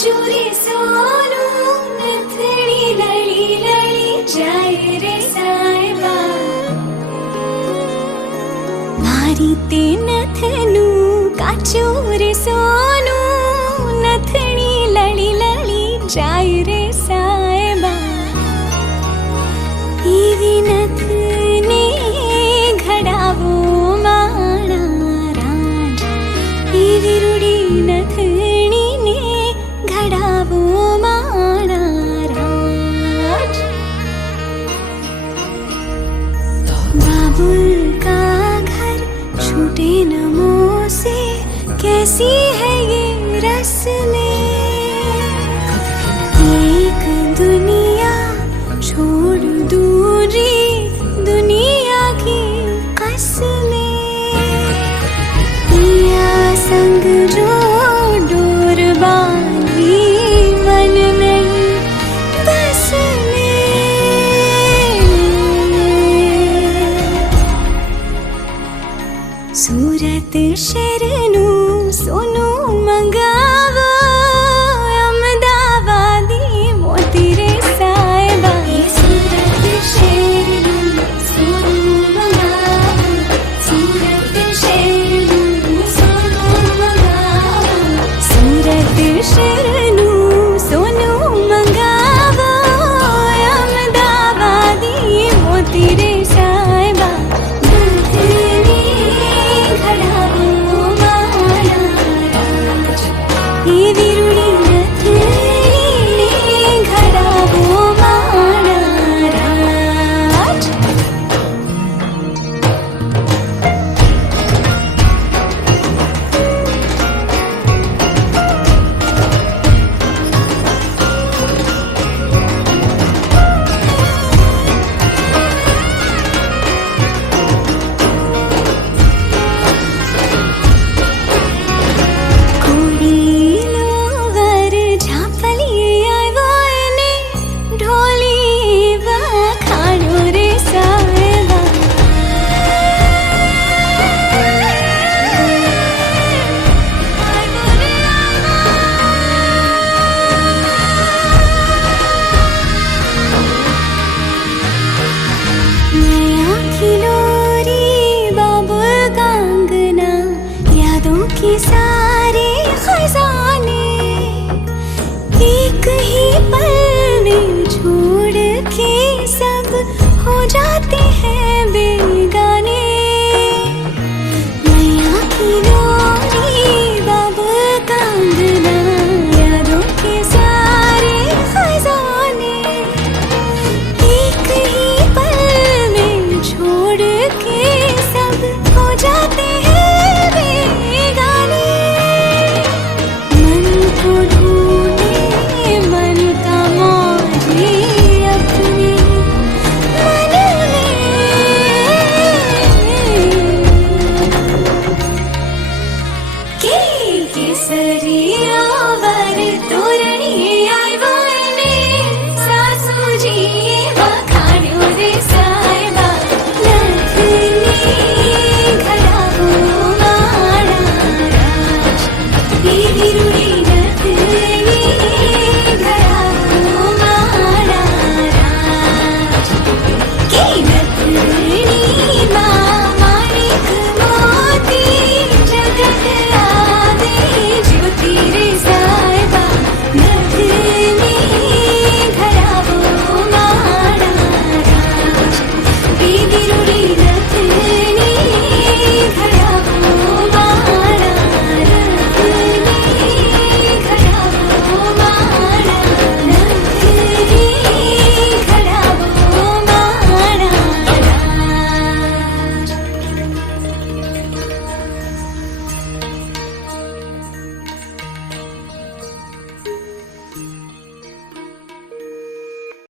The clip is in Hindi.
चूरी सोनू नथड़ी लड़ी लड़ी जाए रे साहिबा मारी ते नथनू काचू रे सोनू नथड़ी लड़ी लड़ी जाए रे साहिबा ईवी नथने घड़ावो माणा राज ईवी रूड़ी नथनी ने घड़ावो माणा राज बाबुल का घर छूटे नमो से कैसी है ये रस्में एक दुनिया छोड़ दूरी दुनिया की कसमें पिया संग जो डोर बांधी मन नहीं बस में सूरत शरणू सोनू मंगावो अहमदाबादी मोती रे साहिबा सूरत शरणू सोनू मंगावो सूरत शरणू सोनू मंगावो सूरत शरणू